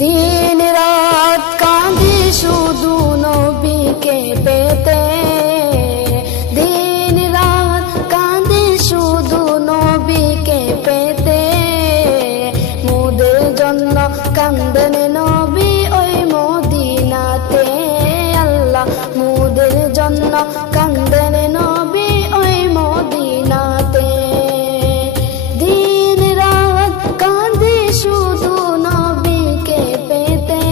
দিন রাত কাঁদি শুধু নবীকে পেতে, দিন রাত কাঁদি শুধু নবীকে পেতে। মোদের জন্য কান্দেন নবী ওই মদিনাতে, আল্লাহ মোদের জন্য কান্দেন নবী ওই মদিনাতে। দিন রাত কাঁদি শুধু নবীকে পেতে,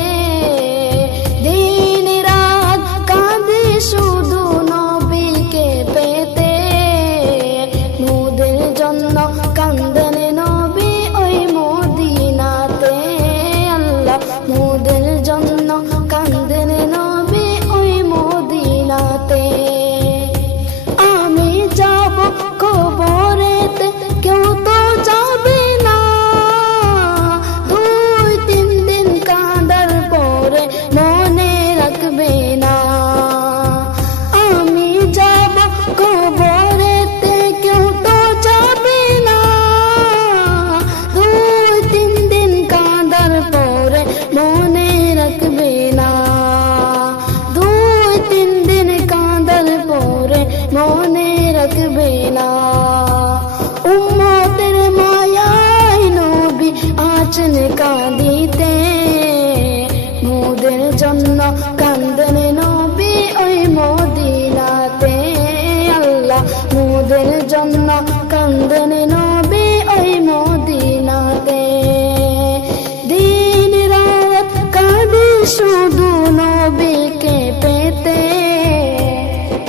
দিন রাত কাঁদি শুধু নবীকে পেতে। মোদের জন্য কান্দেন নবী ওই মদিনাতে, আল্লাহ মোদের জন্য কান্দেন নবী ওই মদিনাতে। আমি যাব কবরেতে, কেউ তো যাবে না, 2-3 দিন কাঁদার পরে মনে রাখবে না। আমি যাব কবরেতে, কেউ তো যাবে না, 2-3 দিন কাঁদার পরে মনে রাখবে না, 2-3 দিন কাঁদার পরে মনে রাখবে না। উম্মতের মায়ায় নবী আছেন কাঁদিতে, মোদের জন্য কান্দেন নবী ওই মদিনাতে, আল্লাহ মোদের জন্য কান্দেন নবী ওই মদিনাতে। দিন রাত কাঁদি শুধু নবীকে পেতে,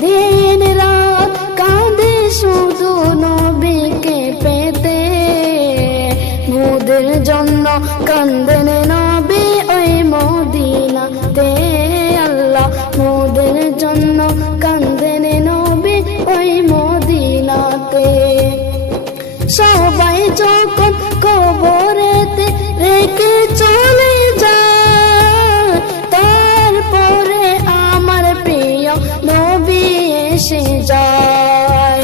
দিন রাত কাঁদি শুধু নবীকে পেতে। মোদের জন্য কান্দেন নবী ওই মদিনাতে, আল্লাহ মোদের জন্য কান্দেন নবী ওই মদিনাতে। সবাই যখন কবরেতে রেখে চলে যায়, তারপরে আমার প্রিয় নবী এসে যায়,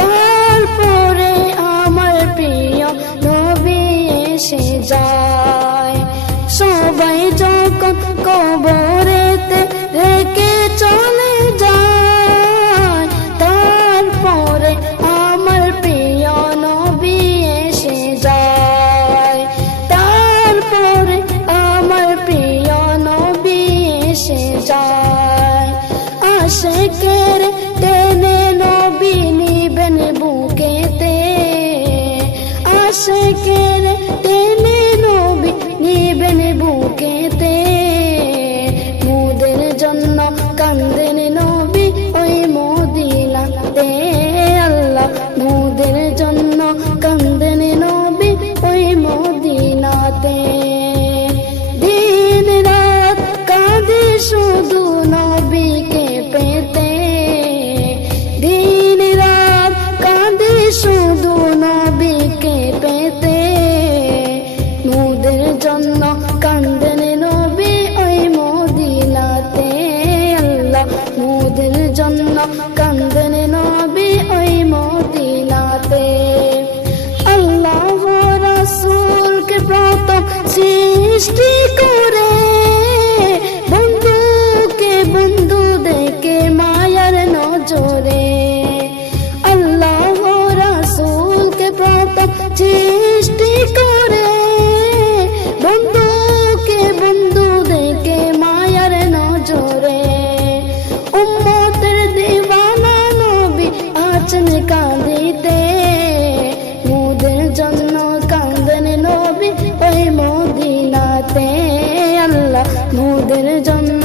তারপরে আমার প্রিয় নবী এসে যায়। সবাই যখন কবরেতে রেখে চলে যায়, তারপরে আমার প্রিয় নবী এসে যায়, তারপরে আমার প্রিয় নবী এসে যায়। আশিকের টেনে নবী নিবেন বুকেতে, আশিকের টেনে নবী নিবেন বুকেতে। মোদের জন্য কান্দেন নবী ওই মদিনাতে, আল্লাহ মোদের জন্য কান্দেন নবী ওই মদিনাতে। দিন রাত কাঁদি শুধু নবীকে পেতে, দিন রাত কাঁদি শুধু নবীকে পেতে। মোদের জন্য কান্দেন নবী ওই মদিনাতে, আল্লাহ মোদের জন্য কান্দেন নবী ওই মদিনাতে। আল্লাহ রাসূলকে প্রথম সৃষ্টি করে, বন্ধুকে বন্ধু দেখে মায়ার নজরে। আল্লাহ রাসূলকে প্রথম সৃষ্টি করে, বন্ধুকে বন্ধু দেখে মায়ার নজরে। উম্মতের দিওয়ানা নবী আছেন কাঁদিতে, মোদের জন্য কান্দেন নবী ওই মদিনাতে, আল্লাহ মোদের জন্য